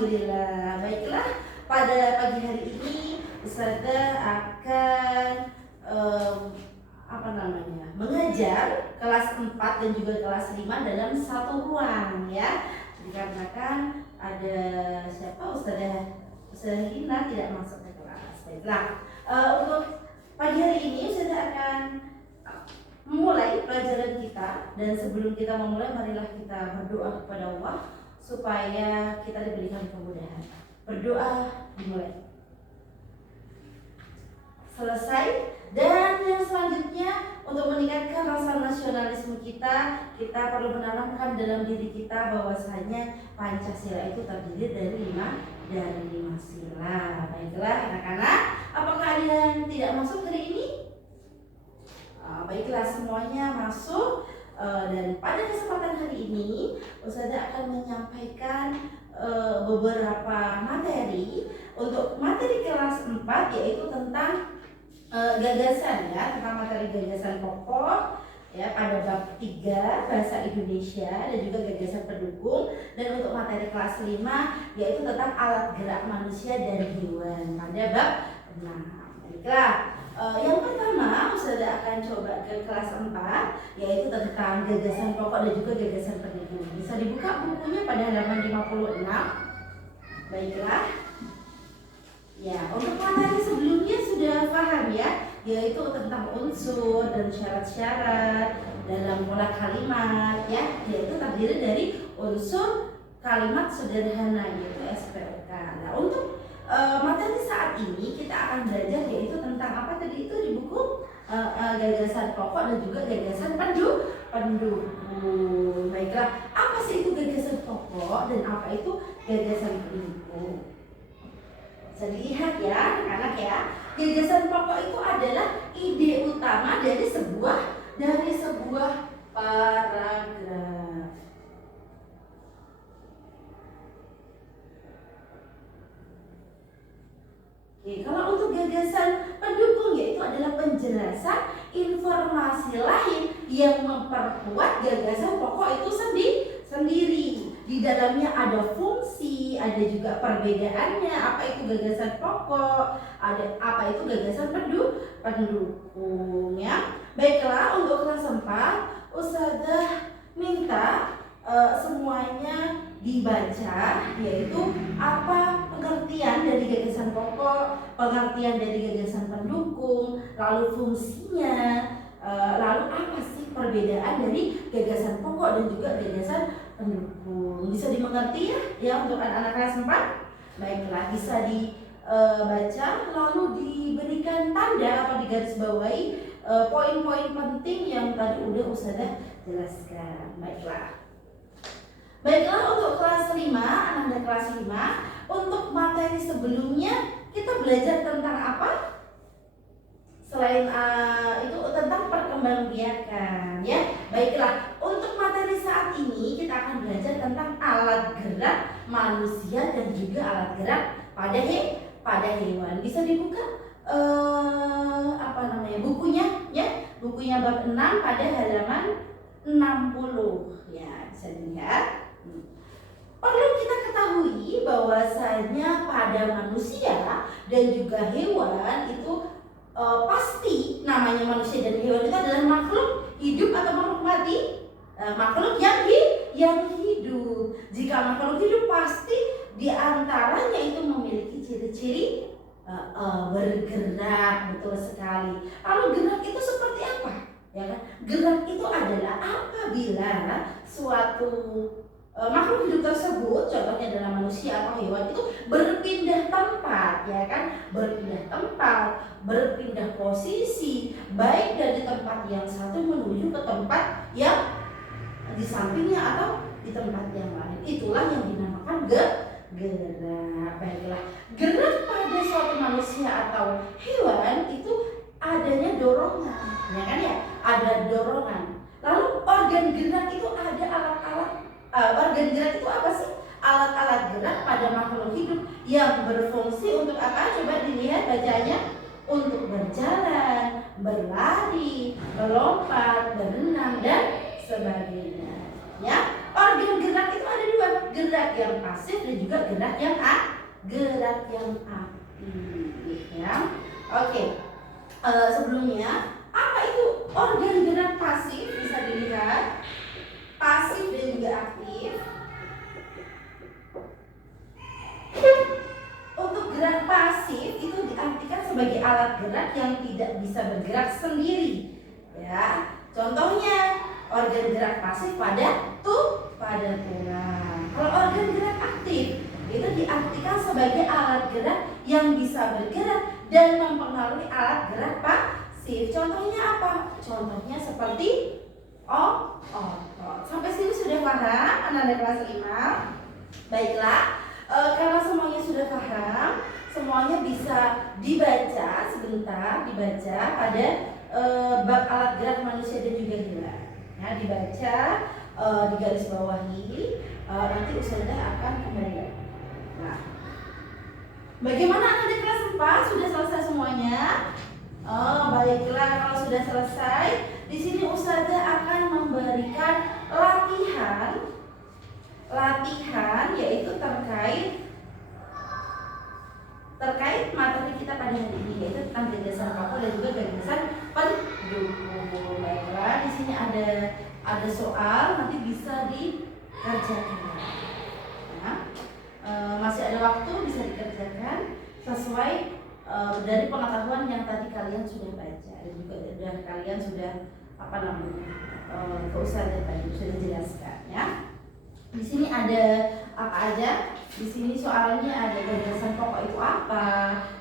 Alhamdulillah. Baiklah, pada pagi hari ini Ustazah akan mengajar kelas 4 dan juga kelas 5 dalam satu ruang ya. Dikarenakan ada siapa Ustazah Hina tidak masuk ke kelas. Baiklah, untuk pagi hari ini Ustazah akan memulai pelajaran kita, dan sebelum kita memulai marilah kita berdoa kepada Allah supaya kita diberikan kemudahan. Berdoa dimulai. Selesai. Dan yang selanjutnya, untuk meningkatkan rasa nasionalisme kita perlu menanamkan dalam diri kita bahwasanya Pancasila itu terdiri dari lima sila. Baiklah anak-anak, apakah kalian tidak masuk hari ini? Baiklah, semuanya masuk. Dan pada kesempatan hari ini Ustazah akan menyampaikan beberapa materi. Untuk materi kelas 4 yaitu tentang gagasan ya, tentang materi gagasan pokok ya pada bab 3 bahasa Indonesia dan juga gagasan pendukung. Dan untuk materi kelas 5 yaitu tentang alat gerak manusia dan hewan pada bab 6. Baiklah, yang pertama Ustazah akan coba ke kelas 4 yaitu tentang gagasan pokok dan juga gagasan pendukung. Bisa dibuka bukunya pada halaman 56. Baiklah. Ya, untuk materi sebelumnya sudah paham ya, yaitu tentang unsur dan syarat-syarat dalam pola kalimat ya, yaitu terdiri dari unsur kalimat sederhana yaitu SPOK. Nah, untuk materi saat ini kita akan belajar yaitu tentang apa tadi itu di buku gagasan pokok dan juga gagasan pendukung. Baiklah, apa sih itu gagasan pokok dan apa itu gagasan pendukung? Bisa dilihat ya anak-anak ya, gagasan pokok itu adalah ide utama dari sebuah paragraf. Oke, kalau untuk gagasan pendukung yaitu adalah penjelasan informasi lain yang memperkuat gagasan pokok itu sendiri. Di dalamnya ada fungsi, ada juga perbedaannya, apa itu gagasan pokok, ada apa itu gagasan pendukung ya. Baiklah, untuk kelas 4 Ustazah minta semuanya dibaca, yaitu apa pengertian dari gagasan pokok, pengertian dari gagasan pendukung, lalu fungsinya, lalu apa sih perbedaan dari gagasan pokok dan juga gagasan pendukung. Bisa dimengerti ya untuk anak-anak kelas 4? Baiklah, bisa dibaca lalu diberikan tanda atau digarisbawahi poin-poin penting yang tadi udah Ustazah jelaskan. Baiklah, untuk kelas 5, anak-anak kelas 5, untuk materi sebelumnya kita belajar tentang apa? Selain itu tentang perkembangbiakan ya. Baiklah, untuk materi saat ini kita akan belajar tentang alat gerak manusia dan juga alat gerak pada hewan. Bisa dibuka bukunya ya. Bukunya bab 6 pada halaman 60 ya, bisa dilihat. Perlu kita ketahui bahwasanya pada manusia dan juga hewan itu pasti namanya manusia dan hewan itu adalah makhluk hidup atau makhluk mati? Makhluk yang hidup. Jika makhluk hidup pasti diantaranya itu memiliki ciri-ciri bergerak, betul sekali. Lalu gerak itu seperti apa? Ya kan? Gerak itu adalah apabila suatu makhluk hidup tersebut, contohnya adalah manusia atau hewan, itu berpindah tempat, ya kan? Berpindah tempat, berpindah posisi, baik dari tempat yang satu menuju ke tempat yang di sampingnya atau di tempat yang lain. Itulah yang dinamakan gerak. Baiklah, gerak pada suatu manusia atau hewan itu adanya dorongan, ya kan ya? Ada dorongan. Lalu organ gerak itu ada alat-alat. Organ gerak itu apa sih? Alat-alat gerak pada makhluk hidup yang berfungsi untuk apa? Coba dilihat bacanya. Untuk berjalan, berlari, melompat, berenang dan sebagainya. Ya, organ gerak itu ada dua, gerak yang pasif dan juga gerak yang aktif ya. Oke. Sebelumnya apa itu organ gerak pasif? Bisa dilihat pasif dan juga aktif. Untuk gerak pasif itu diartikan sebagai alat gerak yang tidak bisa bergerak sendiri ya. Contohnya organ gerak pasif pada tulang. Kalau organ gerak aktif itu diartikan sebagai alat gerak yang bisa bergerak dan mempengaruhi alat gerak pasif. Contohnya apa? Contohnya seperti otot. Sampai sini sudah paham anak-anak kelas 5? Baiklah, karena semuanya sudah paham, semuanya bisa dibaca sebentar, dibaca pada bab alat gerak manusia dan juga gerak. Ya, dibaca, digarisbawahi, nanti Ustazah akan kembali lagi. Nah, bagaimana anak di kelas 4? Sudah selesai semuanya? Baiklah, kalau sudah selesai, di sini Ustazah akan memberikan latihan yaitu terkait materi kita pada hari ini, yaitu tentang gagasan pokok dan juga gagasan pendukung. Baiklah, di sini ada soal, nanti bisa dikerjakan. Nah, masih ada waktu, bisa dikerjakan sesuai dari pengetahuan yang tadi kalian sudah baca dan juga dari kalian sudah ke Ustazah tadi sudah jelaskan ya. Di sini ada apa aja? Di sini soalnya ada gagasan pokok itu apa,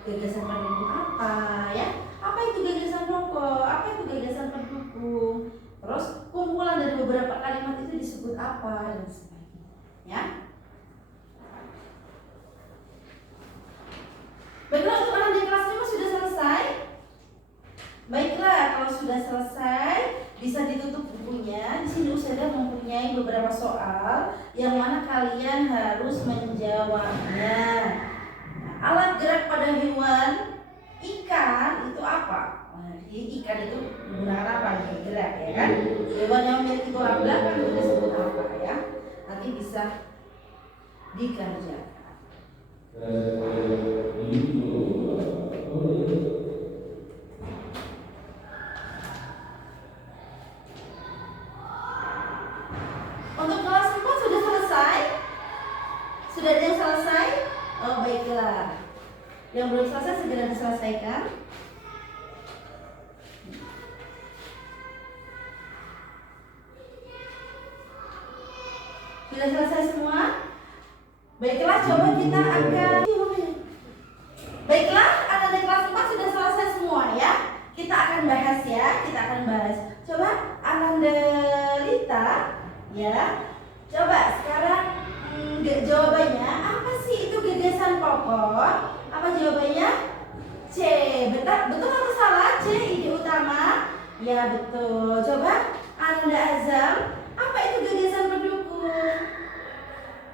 gagasan pendukung apa ya? Apa itu gagasan pokok? Apa itu gagasan pendukung? Terus kumpulan dari beberapa kalimat itu disebut apa dan sebagainya ya. Baiklah, untuk anak di kelas 5 sudah selesai? Baiklah, kalau sudah selesai bisa ditutup bukunya. Di sini Ustazah mempunyai beberapa soal yang mana kalian harus menjawabnya. Nah, alat gerak pada hewan ikan itu apa? Nah, ikan itu menggunakan apa? Gerak ya kan? Hewan yang memiliki tulang belakang itu disebut apa ya? Nanti bisa dikerjakan. Untuk kelas 4 sudah selesai? Sudah ada yang selesai? Oh baiklah. Yang belum selesai segera diselesaikan. Sudah selesai semua? Baiklah, coba kita akan baiklah, anak dari kelas 4 sudah selesai semua ya. Kita akan bahas ya, Coba Ananda Rita ya. Coba sekarang jawabannya apa sih itu gagasan pokok? Apa jawabannya? C. Betul atau salah? C ide utama. Ya betul. Coba Ananda Azam, apa itu gagasan pendukung?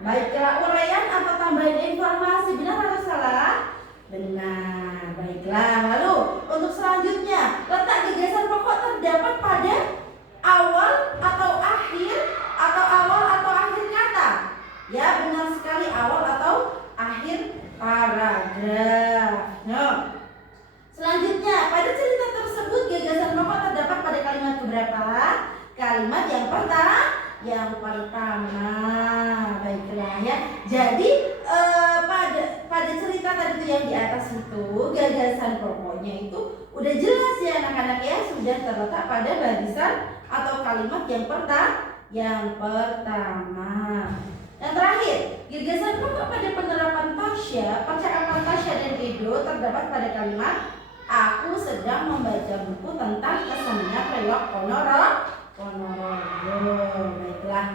Baiklah, uraian atau tambahan informasi, benar atau salah? Benar. Baiklah, lalu untuk selanjutnya, letak gagasan pokok terdapat pada awal atau akhir kata. Ya, benar sekali, awal atau akhir paragraf. Nah, selanjutnya, pada cerita tersebut gagasan pokok terdapat pada kalimat keberapa? Kalimat yang pertama. Baiklah ya. Jadi pada cerita tadi itu yang di atas itu gagasan pokoknya itu udah jelas ya anak-anak ya, sudah terletak pada barisan atau kalimat yang pertama. Yang terakhir, gagasan pokok pada penerapan Tasya, percakapan Tasya dan Edo terdapat pada kalimat aku sedang membaca buku tentang kesenian Priok Ponorogo. Baiklah.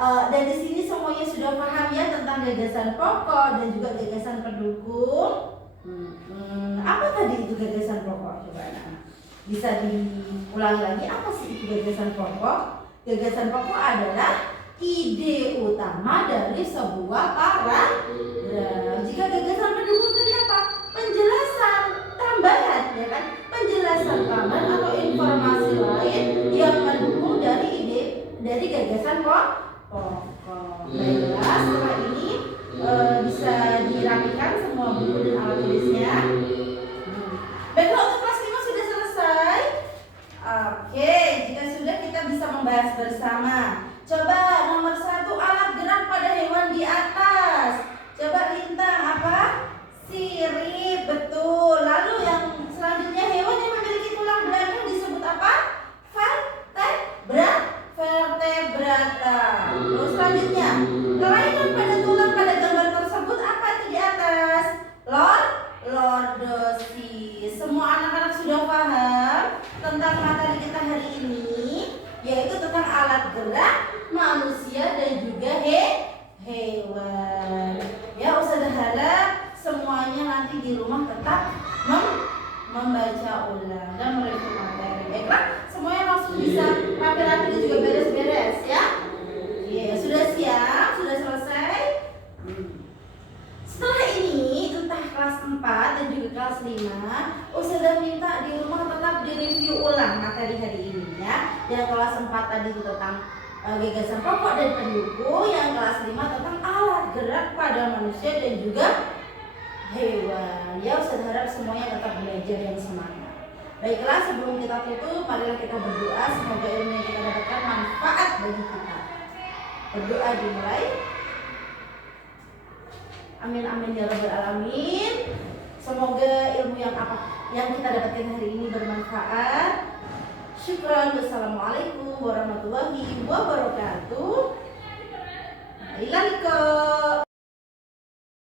Dan di sini semuanya sudah paham ya tentang gagasan pokok dan juga gagasan pendukung. Apa tadi itu gagasan pokok? Coba anak-anak bisa diulangi lagi, apa sih itu gagasan pokok? Gagasan pokok adalah ide utama dari sebuah paragraf. Jika gagasan pendukung tadi apa? Penjelasan tambahan ya kan? Penjelasan tambahan atau informasi lain yang mendukung dari gagasan pokok. Baiklah, setelah di rumah tetap membaca ulang dan mereview materi. Baiklah, semuanya langsung bisa rapi-rapi dan juga beres-beres ya. Iya, sudah siap, sudah selesai. Setelah ini, entah kelas 4 dan juga kelas 5, Ustazah minta di rumah tetap direview ulang materi hari ini ya. Yang kelas 4 tadi itu tentang gagasan pokok dan pendukung, yang kelas 5 tentang alat gerak pada manusia dan juga hewan. Ya, Ustaz harap semuanya tetap belajar yang semangat. Baiklah, sebelum kita tutup, marilah kita berdoa semoga ilmu yang kita dapatkan manfaat bagi kita. Berdoa dimulai. Amin amin ya rabbal alamin. Semoga ilmu yang kita dapatkan hari ini bermanfaat. Syukran. Wassalamualaikum warahmatullahi wabarakatuh. Ilaliko.